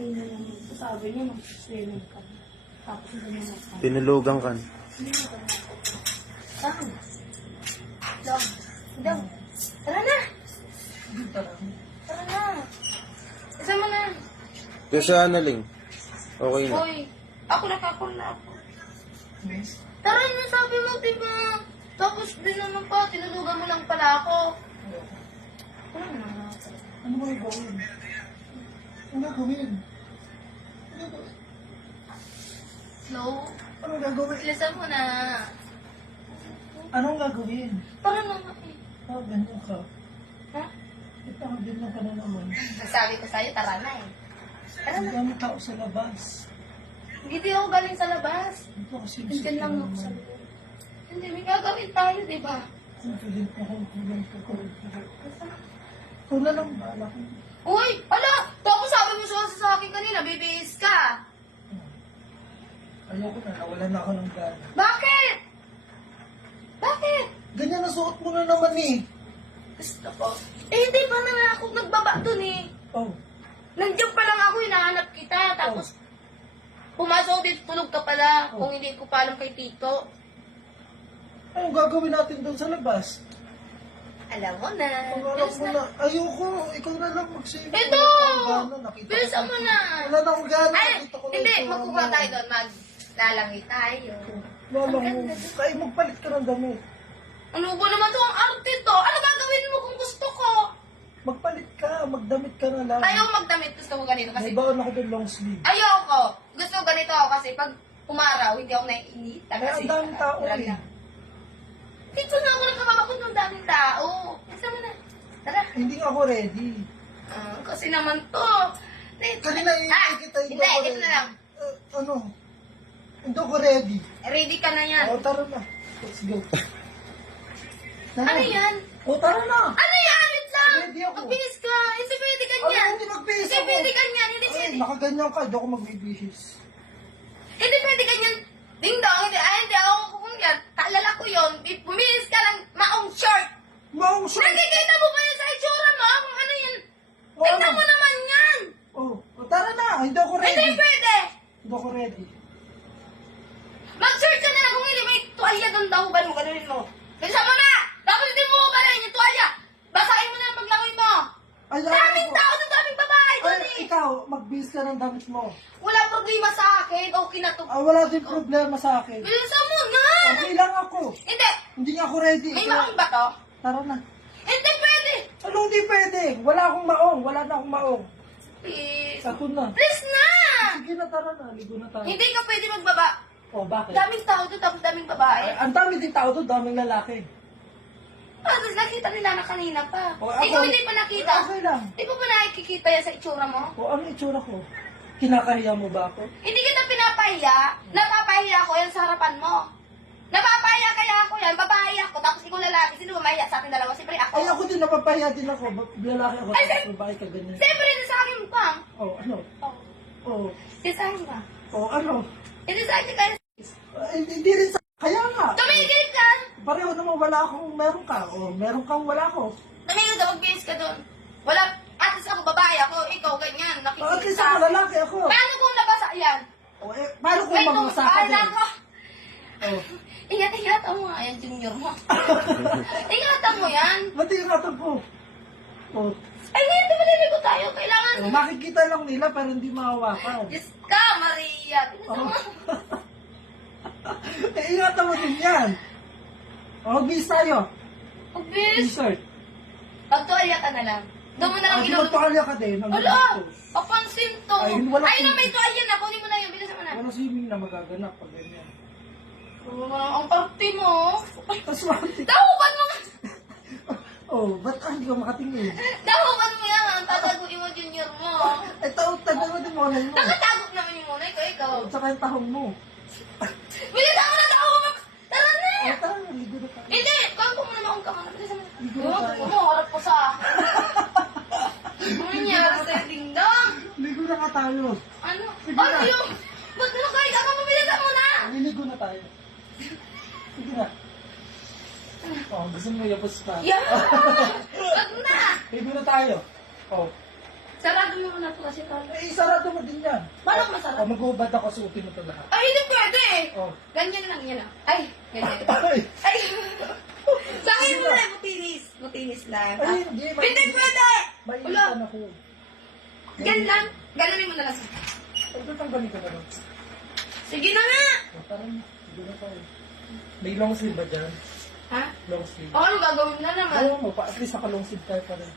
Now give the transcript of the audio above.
Ngayon na naman. Sabi niya, mag-swimming ka. Tapos hindi na naman. Tinulugan ka. Saan? Dong. Dong. Tara na. Tara na. Isa mo na. Kasi Analing, okay na. Hoy. Ako nakakul na ako. Tara na, sabi mo, diba? Tapos din naman pa, tinulugan mo lang pala ako. Wala na. Ano ba yung gawin? Ano gagawin? Slow. Ano gagawin? Bilisan mo na. Anong gagawin? Tara na nga eh. Ah, ganyan ka. Ha? Ito, ganyan ka na naman. Sabi ko sa'yo, tara na eh. Tara Ang na. dami tao sa labas. Hindi ako galing sa labas. Ito kasi Hindi lang ako sa labas. Hindi, may gagawin tayo, di ba? confident na confident ka ko. Ikaw na lang, bahala ko. Uy! Ala! Tapos sabi mo sa akin kanina, bibihis ka. Ayoko na, nawalan na ako ng gana. Bakit? Bakit? Ganyan na suot mo na naman eh. Gusto ko. Eh, hindi pa na nga ako nagbaba dun eh. Oh, Nandiyan pa lang ako, hinahanap kita. Tapos, pumasok dito, tulog ka pala. Kung hindi ko pa alam kay Tito. anong gagawin natin doon sa labas? Alam mo na. Ang alam mo na, ayoko, ikaw na lang mag-save. Ito! Bilisan mo na. Wala na akong gana. Ay, Nakita ko na hindi. ito, Magkukuha ano. tayo doon. Maglalangi tayo. Wala Ang mo. ganda. Kaya magpalit ka ng damit. Ano ba naman to? Ang arte to? Ano gagawin mo kung gusto ko? Magpalit ka, magdamit ka na lang. Ayaw magdamit. Gusto ko ganito kasi... May baon ako doon long sleeve. Ayoko. Gusto ko ganito ako kasi pag umaraw, hindi ako naiinita. Ay, ang daming tao eh. Dito na ako nakakabakot ng daming tao. Isa mo na. Tara. Hindi nga ako ready. Kasi naman to. Kanina kita Hindi, ako ito na lang. Ano? Hindi ako ready. Ready ka na yan. O, tara na. Let's go. Ano yan? O, tara na. Ano yan? Wait lang. Ready ako. Magbihis ka. Hindi pwede Ano, ganyan. hindi magbihis Hindi ako. pwede ganyan. Hindi Ay, pwede. nakaganyan ka. Hindi ako magbibihis. Hindi pwede ganyan. Ding dong. Hindi ako kung yan. Kaalala ko yun. Bumihis ka ng maong short. Maong short. Nakikita mo ba yan sa itsura mo? Kung ano yan? O, Tingnan ano? mo naman yan. O, tara na. Hindi ako ready. Hindi pwede. Hindi ako ready. Mag-search ka na lang kung hindi may tuwalya doon daw ba mo. Ganunin mo. Bilisan mo na. Tapos hindi mo ubalin yung tuwalya. Basahin mo na ang paglangoy mo. Ay, Daming tao doon, daming babae doon Ay, eh. ikaw, magbihis ka ng damit mo. Wala problema sa akin. Okay na to. Wala din problema sa akin. Bilisan mo na. Okay lang ako. Hindi. Hindi nga ako ready. May Kaya- maong ba to? Tara na. Hindi pwede. Ano hindi pwede? Wala akong maong. Wala na akong maong. Please. Sato na. Please na. Sige na, tara na. Ligo na tayo. Hindi ka pwede magbaba. Oh, bakit? Daming tao doon, tapos daming babae. Ang dami din tao doon, daming lalaki. Tapos nakita nila na kanina pa. O, ako- Ikaw hindi pa nakita. Okay lang. Di ba ba nakikita yan sa itsura mo? O, ano itsura ko? Kinakahiya mo ba ako? Hindi kita pinapahiya. Napapahiya ako yan sa harapan mo. Napapahiya kaya ako yan. Babae ako. Tapos ikaw lalaki. Sino ba mahiya sa atin dalawa? Siyempre ako. Ay, ako din, napapahiya din ako. Lalaki ako, Ay, tapos babae ka ganyan. Siyempre hindi sa akin pa. Oh, ano? Oh. Oh, Hindi sa akin pa. oh, ano? Hindi sa akin kaya. Hindi rin sa... Kaya nga. Tumigil ka. Pareho naman wala akong meron ka. O, meron kang wala ko. Tumigil ka. Magbihis ka doon. Wala. At least ako babae ako. Ikaw ganyan. At Nakikita least sa ako akin. lalaki ako. Paano kung nabasa yan? O, paano kung mamasa ka ay, din? nako. Oh. Ingat-ingatan mo nga yan, junior mo. Ingatan mo yan. Ba't ingatan po? Oh. Ay, ngayon, tumaliligo tayo. Kailangan. Oh, makikita lang nila pero hindi mahawakan. Diyos ka, Maria. Oh. Ingatan mo din yan. Oh, bis tayo. Obvious. T-shirt. Pagtualya ka na lang. Doon mo na lang Di ilulog. magpakalya ka din. Ang Hala! gusto. Papansin to. Ay, wala Ay, na swimming. may tuwalya na. Kunin mo na yun. Bilisan mo na. Wala swimming na magaganap pag ganyan. Ang party mo. Tapos mati. Dahupan mo nga. Oh, ba't hindi ka makatingin? Dahupan mo yan. Tataguin mo, junior mo. Eh, tago mo din mo na yun. Nakatagok naman yung muna. Ikaw. Oh, tsaka yung tahong mo. Bilisan mo na. Dahupan mo. Tara na. Oh, tara, ligo na tayo. Hindi. Kung mo na maong ka muna. Bilisan mo na. Ligo na tayo. Harap ko sa... Ano nangyari sa dingdong? Ligo na ka tayo. Ano? Sige Ano na. yung... Ba't ano kahit ako mabilisan mo na? Liligo na tayo. Sige na. Oh, gusto mo yapos pa. Yeah! Wag na! Ligo na tayo. Oh. Sarado mo na po kasi pala. Eh, sarado mo din yan. Paano ko masarap? O, mag-uubad ako, suotin mo ito lahat. Ay, hindi pwede eh. Oh. Ganyan lang, yan lang. Ay, ganyan. Ay, Ay, sa akin mo na, butinis. Butinis lang. ay, hindi. Hindi pwede! Wala. Maiitan ako. Ganyan lang. Ganonin mo na lang. Ay, tatanggalin ka na lang. Sige na nga! O, parang, hindi na tayo. May long sleeve ba dyan? Ha? Long sleeve. O, ano gagawin na naman? Ayaw mo pa, at least naka long sleeve tayo pa rin.